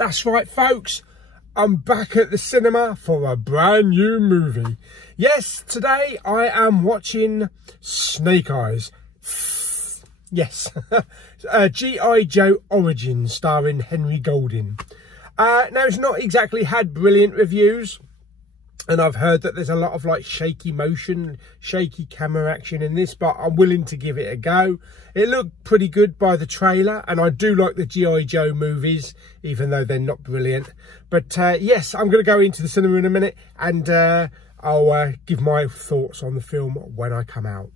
That's right, folks. I'm back at the cinema for a brand new movie. Yes, today I am watching Snake Eyes. Yes, G.I. Joe Origins, starring Henry Golding. Now, it's not exactly had brilliant reviews, and I've heard that there's a lot of like shaky motion, shaky camera action in this, but I'm willing to give it a go. It looked pretty good by the trailer, and I do like the G.I. Joe movies, even though they're not brilliant. But yes, I'm going to go into the cinema in a minute, and I'll give my thoughts on the film when I come out.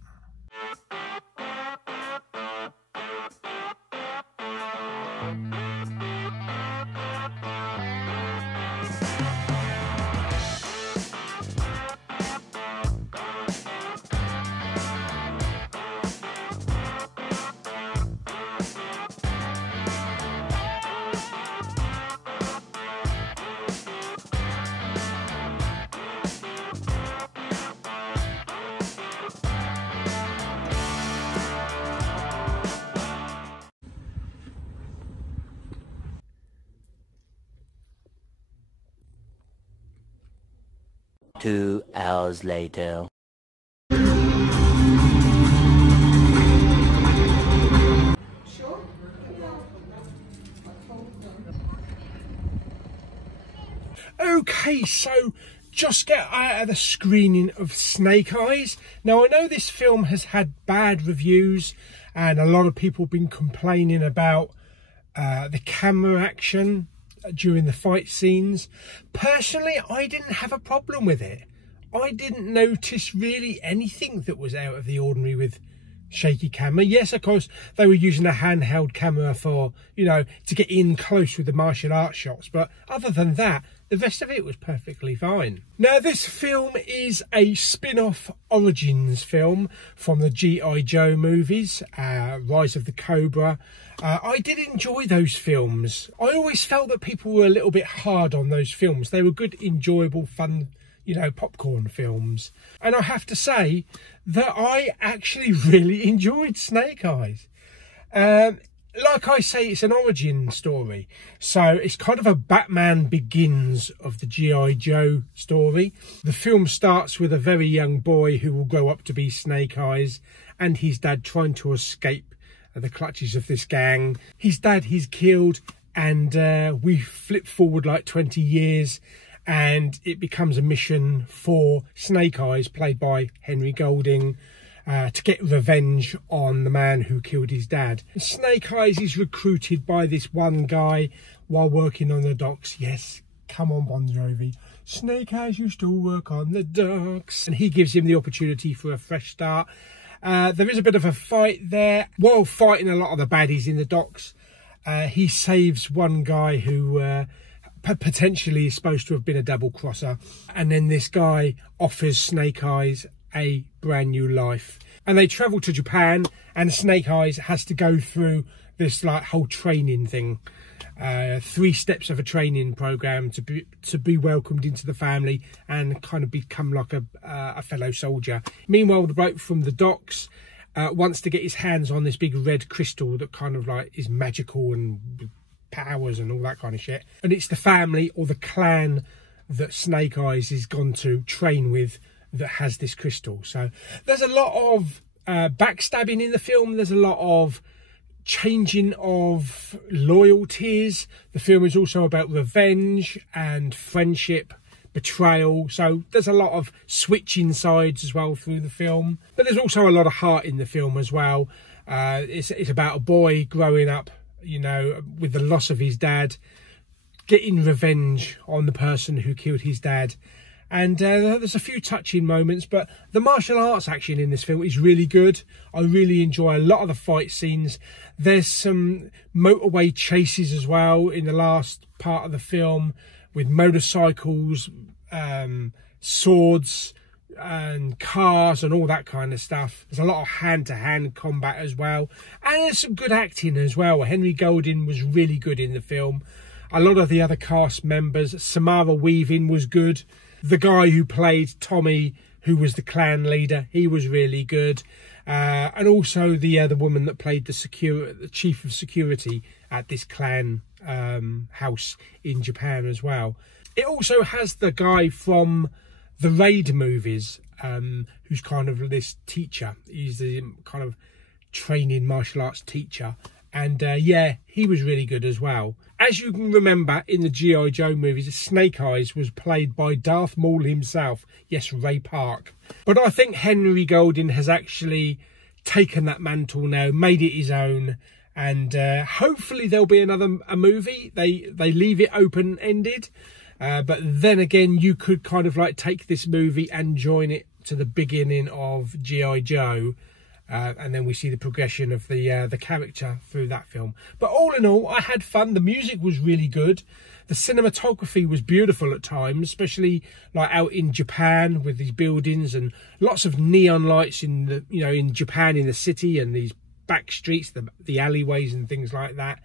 Two hours later. Okay, so just get out of the screening of Snake Eyes. Now, I know this film has had bad reviews, and a lot of people have been complaining about the camera action during the fight scenes. Personally, I didn't have a problem with it. I didn't notice really anything that was out of the ordinary with shaky camera. Yes, of course, they were using a handheld camera for, you know, to get in close with the martial arts shots, but other than that, the rest of it was perfectly fine. Now, this film is a spin-off Origins film from the G.I. Joe movies, Rise of the Cobra. I did enjoy those films. I always felt that people were a little bit hard on those films. They were good, enjoyable, fun, you know, popcorn films. And I have to say that I actually really enjoyed Snake Eyes. Like I say, it's an origin story. So it's kind of a Batman Begins of the G.I. Joe story. The film starts with a very young boy who will grow up to be Snake Eyes, and his dad trying to escape the clutches of this gang. His dad is killed, and we flip forward like 20 years, and it becomes a mission for Snake Eyes, played by Henry Golding, to get revenge on the man who killed his dad. Snake Eyes is recruited by this one guy while working on the docks. Yes, come on, Bon Jovi. Snake Eyes used to work on the docks. And he gives him the opportunity for a fresh start. There is a bit of a fight there. While fighting a lot of the baddies in the docks, he saves one guy who potentially is supposed to have been a double crosser. And then this guy offers Snake Eyes a brand new life, and they travel to Japan, and Snake Eyes has to go through this like whole training thing, 3 steps of a training program to be welcomed into the family and kind of become like a fellow soldier. Meanwhile, the bloke from the docks wants to get his hands on this big red crystal that kind of like is magical and powers and all that kind of shit, and it's the family or the clan that Snake Eyes is gone to train with that has this crystal. So there's a lot of backstabbing in the film. There's a lot of changing of loyalties. The film is also about revenge and friendship, betrayal. So there's a lot of switching sides as well through the film. But there's also a lot of heart in the film as well. It's about a boy growing up, you know, with the loss of his dad, getting revenge on the person who killed his dad. And there's a few touching moments, but the martial arts action in this film is really good. I really enjoy a lot of the fight scenes. There's some motorway chases as well in the last part of the film, with motorcycles, swords and cars and all that kind of stuff. There's a lot of hand-to-hand combat as well. And there's some good acting as well. Henry Golding was really good in the film. A lot of the other cast members, Samara Weaving was good. The guy who played Tommy, who was the clan leader, he was really good. and also the woman that played the chief of security at this clan house in Japan as well. It also has the guy from the Raid movies, who's kind of this teacher. He's the kind of training martial arts teacher, and yeah, he was really good as well. As you can remember, in the G.I. Joe movies, Snake Eyes was played by Darth Maul himself. Yes, Ray Park. But I think Henry Golding has actually taken that mantle now, made it his own, and hopefully there'll be a movie. They leave it open-ended. But then again, you could kind of like take this movie and join it to the beginning of G.I. Joe, and then we see the progression of the character through that film. But all in all, I had fun. The music was really good. The cinematography was beautiful at times, especially like out in Japan with these buildings and lots of neon lights in the in Japan, in the city, and these back streets, the alleyways and things like that.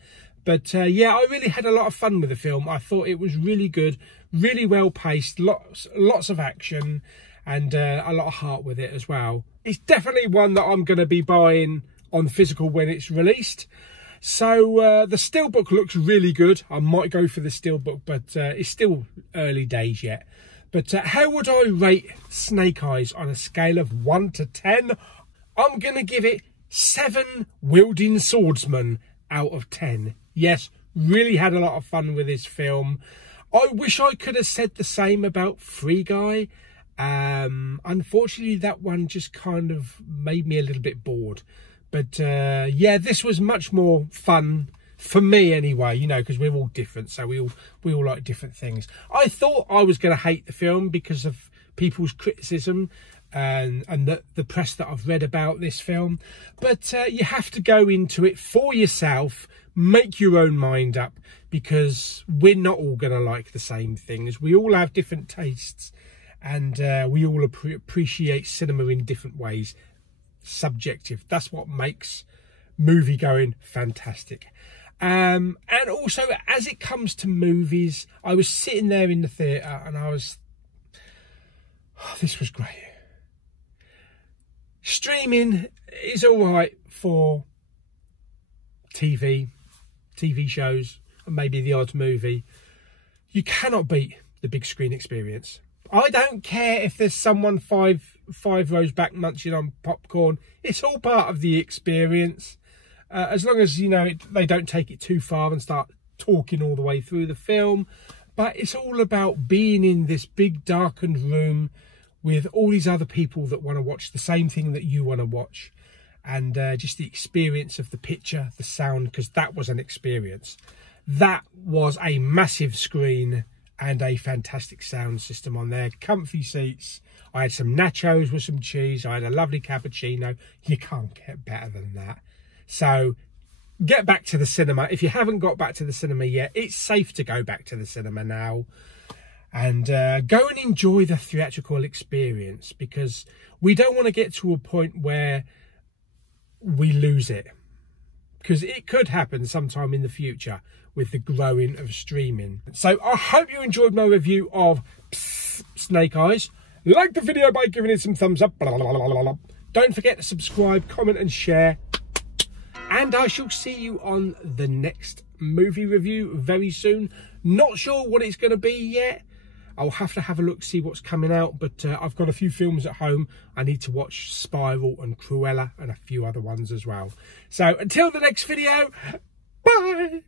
But yeah, I really had a lot of fun with the film. I thought it was really good, really well paced, lots of action, and a lot of heart with it as well. It's definitely one that I'm going to be buying on physical when it's released. So the steelbook looks really good. I might go for the steelbook, but it's still early days yet. But how would I rate Snake Eyes on a scale of 1 to 10? I'm going to give it 7 wielding swordsmen out of 10. Yes, really had a lot of fun with this film. I wish I could have said the same about Free Guy. Unfortunately, that one just kind of made me a little bit bored. But yeah, this was much more fun for me anyway, because we're all different, so we all like different things. I thought I was going to hate the film because of people's criticism and the press that I've read about this film, but you have to go into it for yourself, make your own mind up, because we're not all going to like the same things. We all have different tastes, and we all appreciate cinema in different ways. Subjective. That's what makes movie going fantastic. And also, as it comes to movies, I was sitting there in the theatre and this was great. Streaming is all right for TV shows, and maybe the odd movie. You cannot beat the big screen experience. I don't care if there's someone five rows back munching on popcorn. It's all part of the experience. As long as, they don't take it too far and start talking all the way through the film. But it's all about being in this big darkened room with all these other people that want to watch the same thing that you want to watch. And just the experience of the picture, the sound, because that was an experience. That was a massive screen and a fantastic sound system on there. Comfy seats. I had some nachos with some cheese. I had a lovely cappuccino. You can't get better than that. So get back to the cinema. If you haven't got back to the cinema yet, it's safe to go back to the cinema now. And go and enjoy the theatrical experience, because we don't want to get to a point where we lose it, because it could happen sometime in the future with the growing of streaming. So I hope you enjoyed my review of Snake Eyes. Like the video by giving it some thumbs up. Don't forget to subscribe, comment and share. And I shall see you on the next movie review very soon. Not sure what it's going to be yet. I'll have to have a look, see what's coming out, but I've got a few films at home. I need to watch Spiral and Cruella and a few other ones as well. So until the next video, bye!